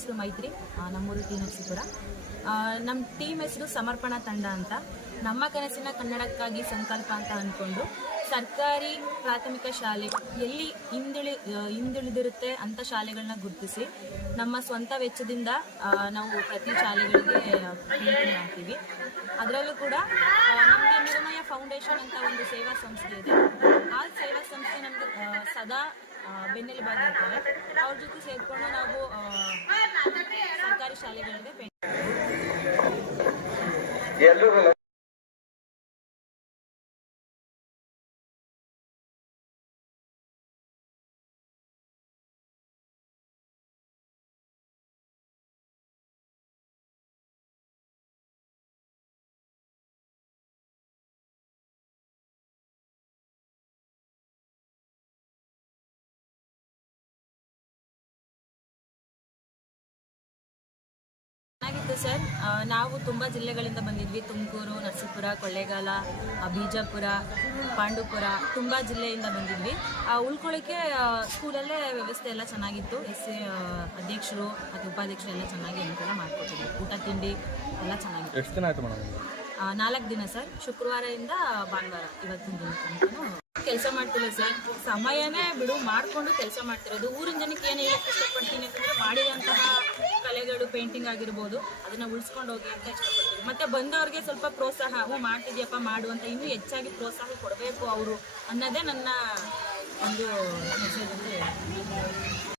ಹೆಸರು ಮೈತ್ರಿ, ನಮ್ಮೂರು ಟಿ ನರಸೀಪುರ. ನಮ್ಮ ಟೀಮ್ ಹೆಸರು ಸಮರ್ಪಣಾ ತಂಡ ಅಂತ. ನಮ್ಮ ಕನಸಿನ ಕನ್ನಡಕ್ಕಾಗಿ ಸಂಕಲ್ಪ ಅಂತ ಅಂದ್ಕೊಂಡು ಸರ್ಕಾರಿ ಪ್ರಾಥಮಿಕ ಶಾಲೆ ಎಲ್ಲಿ ಹಿಂದುಳಿದಿರುತ್ತೆ ಅಂಥ ಶಾಲೆಗಳನ್ನ ಗುರುತಿಸಿ ನಮ್ಮ ಸ್ವಂತ ವೆಚ್ಚದಿಂದ ನಾವು ಪ್ರತಿ ಶಾಲೆಗಳಿಗೆ ಮಾಡ್ತೀವಿ. ಅದರಲ್ಲೂ ಕೂಡ ನಮಗೆ ನಿರ್ಮಯ ಫೌಂಡೇಶನ್ ಅಂತ ಒಂದು ಸೇವಾ ಸಂಸ್ಥೆ ಇದೆ. ಆ ಸೇವಾ ಸಂಸ್ಥೆ ನಮಗೆ ಸದಾ ಬೆನ್ನೆಲುಬಾಗಿರ್ತಾರೆ. ಅವ್ರ ಜೊತೆ ಸೇರಿಕೊಂಡು ನಾವು ಸರ್ಕಾರಿ ಶಾಲೆಗಳಿಗೆ ಚೆನ್ನಾಗಿತ್ತು ಸರ್. ನಾವು ತುಂಬ ಜಿಲ್ಲೆಗಳಿಂದ ಬಂದಿದ್ವಿ. ತುಮಕೂರು, ನರಸೀಪುರ, ಕೊಳ್ಳೇಗಾಲ, ಬಿಜಾಪುರ, ಪಾಂಡವಪುರ, ತುಂಬ ಜಿಲ್ಲೆಯಿಂದ ಬಂದಿದ್ವಿ. ಉಳ್ಕೊಳ್ಳೋಕ್ಕೆ ಸ್ಕೂಲಲ್ಲೇ ವ್ಯವಸ್ಥೆ ಎಲ್ಲ ಚೆನ್ನಾಗಿತ್ತು. ಅಧ್ಯಕ್ಷರು ಮತ್ತು ಉಪಾಧ್ಯಕ್ಷರು ಎಲ್ಲ ಚೆನ್ನಾಗಿ ಅನುಕೂಲ ಮಾಡಿಕೊಟ್ಟಿದ್ರು. ಊಟ ತಿಂಡಿ ಎಲ್ಲ ಚೆನ್ನಾಗಿತ್ತು. ಎಷ್ಟು ದಿನ ಆಯಿತು ಮೇಡಮ್? 4 ದಿನ ಸರ್. ಶುಕ್ರವಾರದಿಂದ ಭಾನುವಾರ ಇವತ್ತಿನ ದಿನ ತನಕ ಕೆಲಸ ಮಾಡ್ತಿಲ್ಲ ಸರ್. ಸಮಯನೇ ಬಿಡು ಮಾಡ್ಕೊಂಡು ಕೆಲಸ ಮಾಡ್ತಿರೋದು. ಊರಿನ ಜನಕ್ಕೆ ಏನು ಹೇಳಕ್ಕೆ ಇಷ್ಟಪಡ್ತೀನಿ ಅಂತಂದರೆ, ಮಾಡಿರೋಂತಹ ಕಲೆಗಳು, ಪೇಂಟಿಂಗ್ ಆಗಿರ್ಬೋದು, ಅದನ್ನು ಉಳಿಸ್ಕೊಂಡು ಹೋಗಿ ಅಂತ ಇಷ್ಟಪಡ್ತೀನಿ. ಮತ್ತು ಬಂದವ್ರಿಗೆ ಸ್ವಲ್ಪ ಪ್ರೋತ್ಸಾಹ, ಮಾಡ್ತಿದ್ಯಪ್ಪ ಮಾಡು ಅಂತ ಇನ್ನೂ ಹೆಚ್ಚಾಗಿ ಪ್ರೋತ್ಸಾಹ ಕೊಡಬೇಕು ಅವರು ಅನ್ನೋದೇ ನನ್ನ ಒಂದು ಮೆಸೇಜ್ ಅಂತ ಹೇಳ್ತೀನಿ.